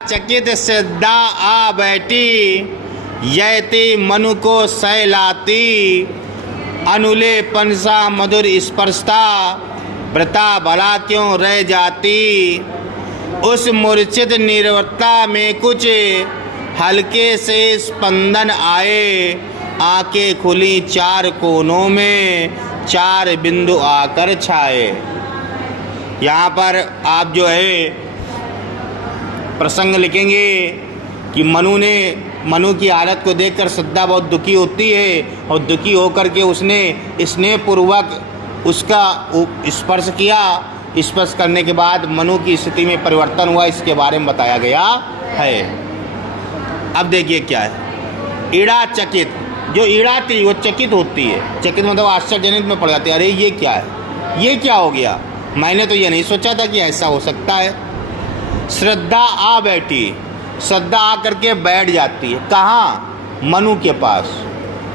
चकित श्रद्धा आ बैठी, यति मनु को सहलाती। अनुले पंसा मधुर स्पर्शता, व्रता भला क्यों रह जाती। उस मूर्छित निर्वरता में कुछ हल्के से स्पंदन आए। आंखें खुली चार कोनों में, चार बिंदु आकर छाए। यहाँ पर आप जो है प्रसंग लिखेंगे कि मनु की हालत को देखकर श्रद्धा बहुत दुखी होती है और दुखी होकर के उसने स्नेहपूर्वक उसका स्पर्श किया। स्पर्श करने के बाद मनु की स्थिति में परिवर्तन हुआ, इसके बारे में बताया गया है। अब देखिए क्या है। ईड़ा चकित, जो ईड़ा थी वो चकित होती है। चकित मतलब आश्चर्यजनित में पड़ जाती है, अरे ये क्या है, ये क्या हो गया, मैंने तो ये नहीं सोचा था कि ऐसा हो सकता है। श्रद्धा आ बैठी, श्रद्धा आ करके बैठ जाती है। कहाँ? मनु के पास।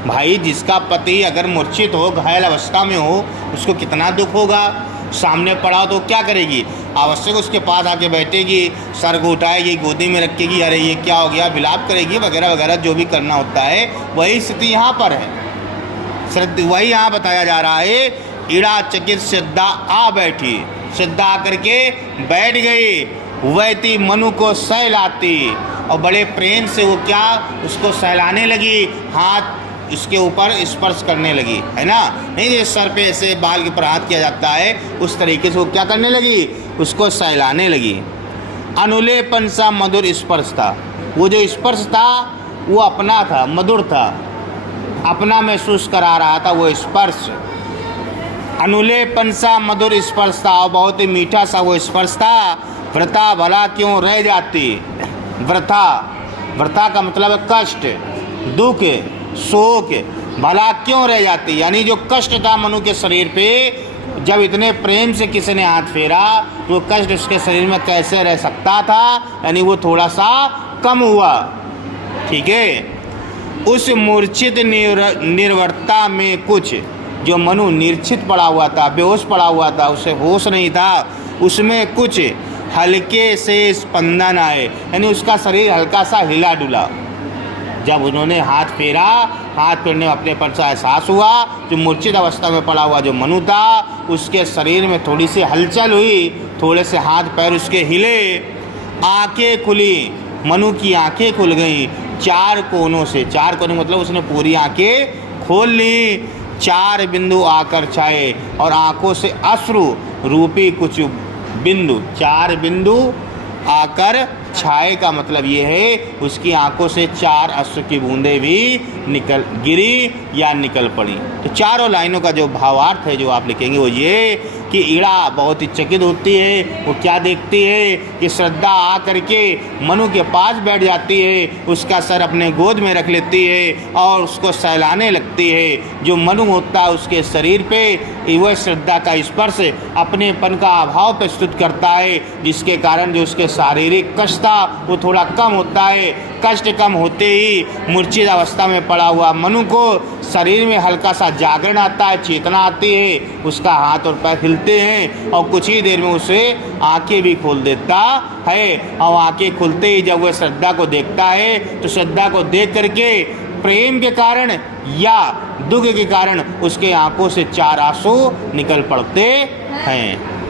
भाई जिसका पति अगर मूर्छित हो, घायल अवस्था में हो, उसको कितना दुख होगा। सामने पड़ा तो क्या करेगी? आवश्यक उसके पास आके बैठेगी, सर को उठाएगी, गोदी में रखेगी, अरे ये क्या हो गया, विलाप करेगी, वगैरह वगैरह जो भी करना होता है। वही स्थिति यहाँ पर है। वही यहाँ बताया जा रहा है। ईड़ा चकित श्रद्धा आ बैठी, श्रद्धा आकर के बैठ गई। वैती मनु को सहलाती, और बड़े प्रेम से वो क्या उसको सहलाने लगी, हाथ इसके ऊपर स्पर्श करने लगी, है ना। नहीं जैसे सर पे ऐसे बाल के ऊपर हाथ किया जाता है, उस तरीके से वो क्या करने लगी, उसको सहलाने लगी। अनुलेपन सा मधुर स्पर्श था। वो जो स्पर्श था वो अपना था, मधुर था, अपना महसूस करा रहा था वो स्पर्श। अनुलेपन सा मधुर स्पर्श था, और बहुत ही मीठा सा वो स्पर्श था। व्रता भला क्यों रह जाती। व्रता का मतलब है कष्ट, दुख, शोक। भला क्यों रह जाती, यानी जो कष्ट था मनु के शरीर पे, जब इतने प्रेम से किसी ने हाथ फेरा तो कष्ट उसके शरीर में कैसे रह सकता था, यानी वो थोड़ा सा कम हुआ। ठीक है। उस मूर्छित निर्वरता में कुछ, जो मनु निर्छित पड़ा हुआ था, बेहोश पड़ा हुआ था, उसे होश नहीं था, उसमें कुछ हल्के से स्पंदन आए, यानी उसका शरीर हल्का सा हिला डुला। जब उन्होंने हाथ फेरा, हाथ फेरने में अपने पर सा एहसास हुआ, जो मूर्छित अवस्था में पड़ा हुआ जो मनु था, उसके शरीर में थोड़ी सी हलचल हुई, थोड़े से हाथ पैर उसके हिले। आंखें खुली, मनु की आंखें खुल गईं चार कोनों से। चार कोने मतलब उसने पूरी आंखें खोल ली। चार बिंदु आकर छाए, और आंखों से अश्रु रूपी कुछ बिंदु, चार बिंदु आकर छाए का मतलब ये है उसकी आंखों से चार अश्रु की बूंदें भी निकल गिरी या निकल पड़ी। तो चारों लाइनों का जो भावार्थ है जो आप लिखेंगे वो ये कि ईड़ा बहुत ही चकित होती है। वो क्या देखती है कि श्रद्धा आ करके मनु के पास बैठ जाती है, उसका सर अपने गोद में रख लेती है और उसको सहलाने लगती है। जो मनु होता है उसके शरीर पे वह श्रद्धा का स्पर्श अपनेपन का अभाव प्रस्तुत करता है, जिसके कारण जो उसके शारीरिक कष्ट था वो थोड़ा कम होता है। कष्ट कम होते ही मूर्छित अवस्था में पड़ा हुआ मनु को शरीर में हल्का सा जागरण आता है, चेतना आती है, उसका हाथ और पैर हिलते हैं और कुछ ही देर में उसे आंखें भी खोल देता है। और आंखें खुलते ही जब वह श्रद्धा को देखता है तो श्रद्धा को देख करके प्रेम के कारण या दुख के कारण उसके आंखों से चार आंसू निकल पड़ते हैं।